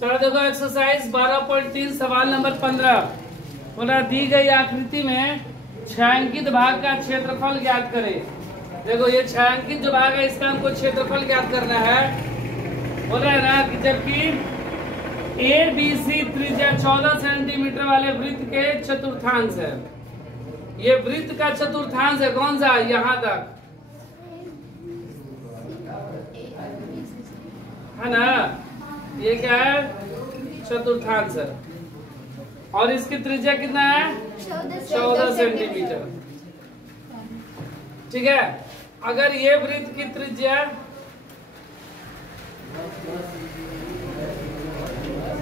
चलो देखो एक्सरसाइज 12.3 सवाल नंबर 15 बोला दी गई आकृति में छायांकित भाग का क्षेत्रफल ज्ञात करें। देखो ये छायांकित जो भाग है इसका हमको क्षेत्रफल ज्ञात करना है। बोला है ना कि जबकि ए बी सी त्रिज्या 14 सेंटीमीटर वाले वृत्त के चतुर्थांश है। ये वृत्त का चतुर्थांश है, कौन सा? यहाँ तक है ना, ये क्या है? चतुर्थांश है। और इसकी त्रिज्या कितना है? 14 सेंटीमीटर। ठीक है, अगर ये वृत्त की त्रिज्या,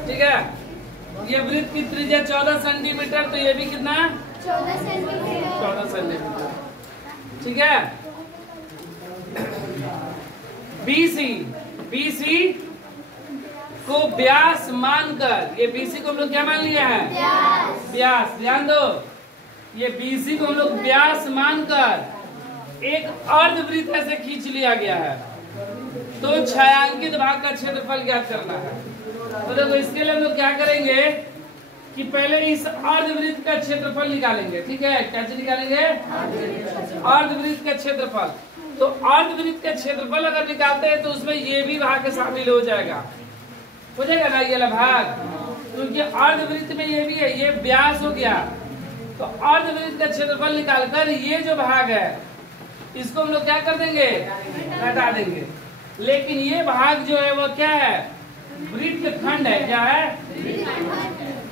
ठीक है, ये वृत्त की त्रिज्या 14 सेंटीमीटर, तो ये भी कितना? 14 सेंटीमीटर। ठीक है, बीसी को व्यास मानकर, ये बीसी को हम लोग क्या मान लिया है? व्यास। ध्यान दो, ये बीसी को हम लोग व्यास मानकर एक अर्धवृत्त ऐसे खींच लिया गया है। तो छायांकित भाग का क्षेत्रफल ज्ञात करना है। तो देखो इसके लिए हम लोग क्या करेंगे कि पहले इस अर्धवृत्त का क्षेत्रफल निकालेंगे। ठीक है, कैसे निकालेंगे? अर्धवृत्त का क्षेत्रफल। तो अर्धवृत्त का क्षेत्रफल अगर निकालते हैं तो उसमें ये भी भाग शामिल हो जाएगा ना, ये भाग, क्योंकि अर्धवृत्त में ये भी है, ये व्यास हो गया। तो अर्धवृत्त का क्षेत्रफल निकालकर ये जो भाग है इसको हम लोग क्या कर देंगे? हटा देंगे। लेकिन ये भाग जो है वो क्या है? वृत्तखंड है। क्या है?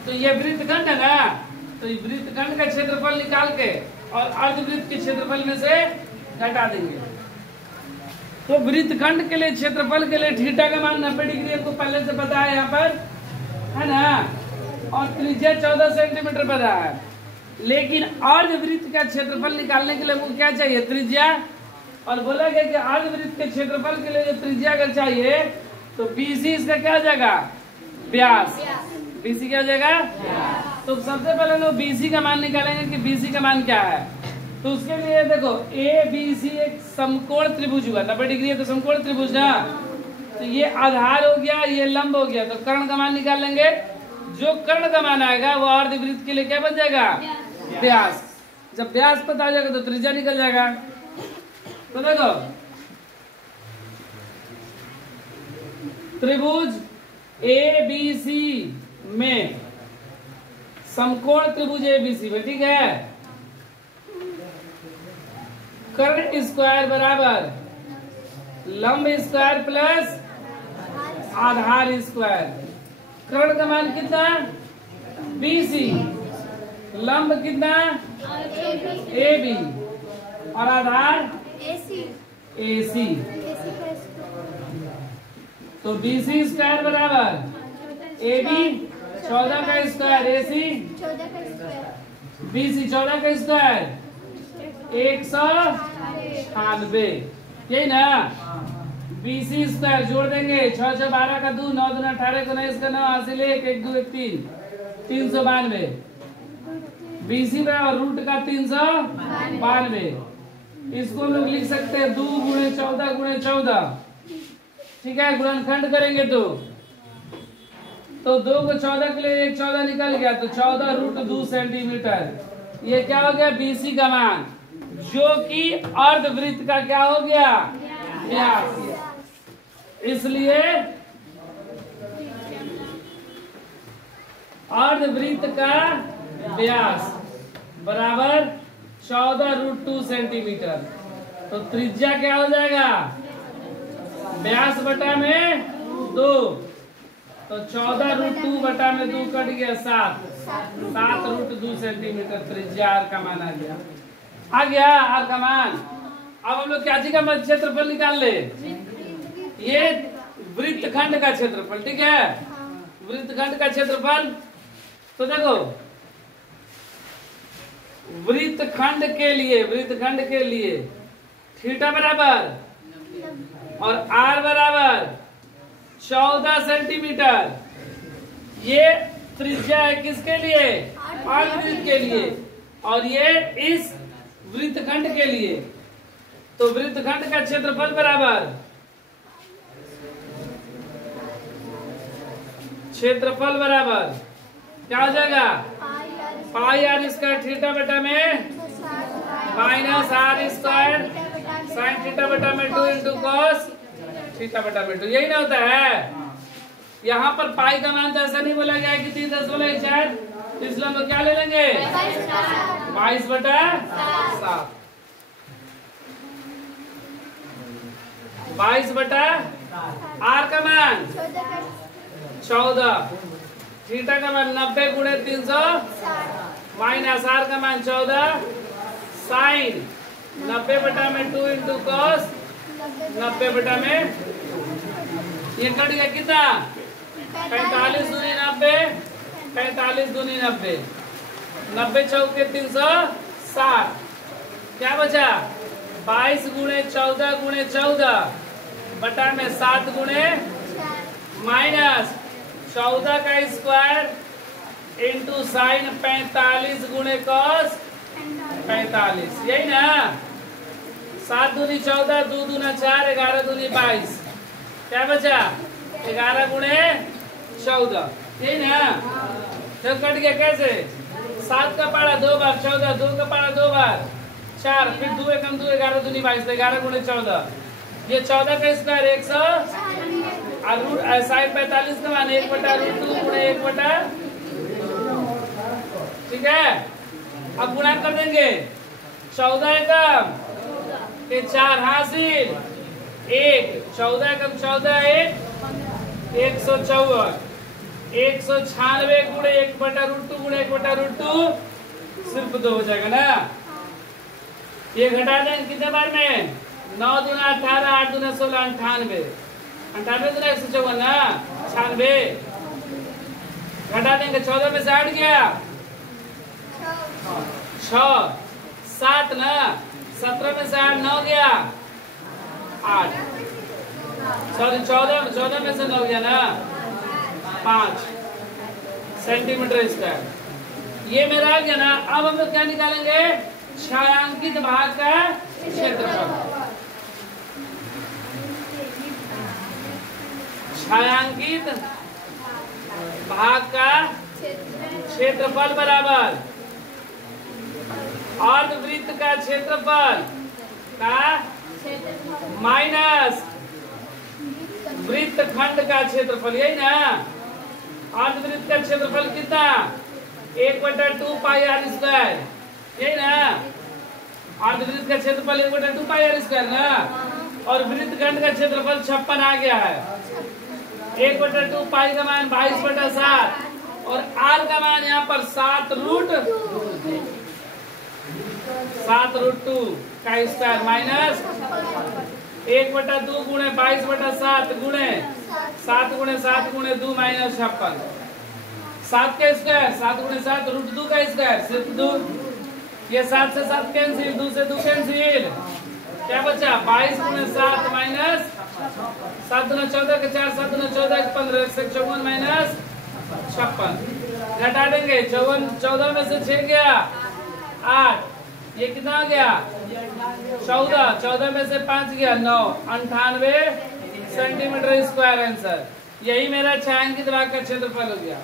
तो ये वृत्तखंड है ना, तो वृत्तखंड का क्षेत्रफल निकाल के और अर्धवृत्त के क्षेत्रफल में से घटा देंगे। तो वृत्तखंड के लिए क्षेत्रफल के लिए थीटा का मान 90 डिग्री हमको पहले से पता है यहाँ पर, है ना, और त्रिज्या 14 सेंटीमीटर पता है। लेकिन अर्धवृत्त का क्षेत्रफल निकालने के लिए हमको क्या चाहिए? त्रिज्या। और बोला गया कि अर्धवृत्त के क्षेत्रफल के लिए जो त्रिज्या अगर चाहिए तो बीसी इसका क्या हो जाएगा? व्यास। बीसी क्या हो जाएगा? तो सबसे पहले लोग बीसी का मान निकालेंगे कि बीसी का मान क्या है। तो उसके लिए देखो ए बी सी एक समकोण त्रिभुज हुआ, 90 डिग्री है तो समकोण त्रिभुज ना, तो ये आधार हो गया, ये लंब हो गया। तो कर्ण का मान निकाल लेंगे। जो कर्ण का मान आएगा वो अर्धवृत्त के लिए क्या बन जाएगा? व्यास। जब व्यास पता हो जाएगा तो त्रिज्या निकल जाएगा। तो देखो त्रिभुज ए बी सी में समकोण त्रिभुज ए बी सी में, ठीक है, कर्ण स्क्वायर बराबर लंब स्क्वायर प्लस आधार स्क्वायर। कर्ण का मान कितना? बीसी। लंब कितना? AB। और आधार AC। तो BC स्क्वायर बराबर AB 14 का स्क्वायर, AC BC 14 का स्क्वायर 198, यही ना। BC स्क्वायर जोड़ देंगे, 6 6 12 का 2, 9 2 18 को 9 इसका 9 हासिल 1 1 2 1 3, 392। BC बराबर रूट का 392। इसको हम लोग लिख सकते हैं 2 गुणे 14 गुणे 14। ठीक है, गुणनखंड करेंगे तो 2 को 14 के लिए 1 14 निकल गया, तो 14 रूट 2 सेंटीमीटर। ये क्या हो गया? BC का मान, जो कि अर्धवृत्त का क्या हो गया? व्यास। इसलिए अर्धवृत्त का व्यास बराबर 14 रूट 2 सेंटीमीटर। तो त्रिज्या क्या हो जाएगा? व्यास बटा में 2, तो 14 रूट 2 बटा में 2 कट गया 7 रूट 2 सेंटीमीटर त्रिज्या आर का मान आ गया आर का मान। अब हम लोग क्या चीज का क्षेत्रफल निकाल ले? ये वृत्तखंड का क्षेत्रफल। ठीक है, वृत्तखंड का क्षेत्रफल। तो देखो वृत्तखंड के लिए थीटा बराबर और आर बराबर 14 सेंटीमीटर। ये त्रिज्या है किसके लिए? अर्धवृत्त के लिए। और ये इस वृत्तखंड के लिए। तो वृत्तखंड का क्षेत्रफल बराबर क्षेत्रफल बराबर क्या हो जाएगा, पाई आर स्क्वायर थीटा बटा में minus R square sine theta बटा में 2 इंटू कॉस थीटा बटा में 2। यही ना होता है। यहाँ पर पाई का मान तो ऐसा नहीं बोला गया है कि 3 10 बोला 4, इसलिए हम लोग क्या ले लेंगे 22 बटा 7, 22 बटा आर का मान 14, थीटा का मान 90 गुणे 300 माइनस आर का मान 14 साइन 90 बटा में 2 इंटू कॉस 90 बटा में, ये कट गया कितना 45 दूनी 90, 45 दूनी 90, 90 चौके 360, क्या बचा 22 गुणे 14 बटा में 7 गुणे माइनस 14 का स्क्वायर इंटू साइन 45 गुणे कॉस 45, यही ना। 7 दूनी 14, 2 दूना 4, 11 दूनी 22, क्या बचा 11 गुणे 14, यही ना। तो कट गया कैसे, 7 का पारा 2 बार 14, 2 का पारा 2 बार 4, फिर 2 एकम 2, 11 दूनी 22, 11 गुणे 14, ये 14 का स्क्वायर 100 और रूट साइन 45 का मान 1 बटा रूट 2 गुणे 1 बटा, ठीक है। अब गुणा कर देंगे 14 एकम के 4 हासिल 1, 14 एकम 14 1 154, 196 गुणे 1 बटा रूट 2 गुणे 1 बटा रूट 2 सिर्फ 2 हो जाएगा ना। ये घटा देंगे कितने बार में 9 दूना 18, 8 दूना 16, 98, 98 दूना 154 ना 96, घटा देंगे 14 में से 8 गया 6, 7 ना 17 में से 8 9 गया 8, सॉरी 14 में से 9 गया ना 5 सेंटीमीटर स्क्वायर। ये मेरा आ गया ना। अब हम लोग क्या निकालेंगे, छायांकित भाग का क्षेत्रफल। छायांकित भाग का क्षेत्रफल बराबर अर्धवृत्त का क्षेत्रफल का माइनस वृत्त खंड का क्षेत्रफल, यही ना। अर्धवृत्त का क्षेत्रफल कितना 1 बटा 2 पाई आर स्क्वायर, यही ना। अर्धवृत्त का क्षेत्रफल 1 बटा 2 पाई आर स्क्वायर ना, और वृत्त खंड का क्षेत्रफल 56 आ गया है। 1 बटा 2 पाई का मान 22 बटा 7 और आर का मान यहाँ पर 7 रूट 2 का स्क्वायर माइनस 1 बटा 2 गुणे 22 बटा 7 गुणे 7 गुणे 7 गुणे 2 माइनस 56, 7 का स्क्वायर 7 गुणे 7 रूट 2 का स्क्वायर सिर्फ 2, ये 7 से 7 कैंसिल, 2 से 2 कैंसिल, क्या बचा 22 गुणे 7 माइनस 7 गुना 14 के 4, 7 गुना 14 15, 154 माइनस 56, घटा देंगे 14 में से 6 गया 8, ये कितना गया 14 में से 5 गया 9, 98 सेंटीमीटर स्क्वायर आंसर। यही मेरा छायांकित भाग का क्षेत्रफल हो गया।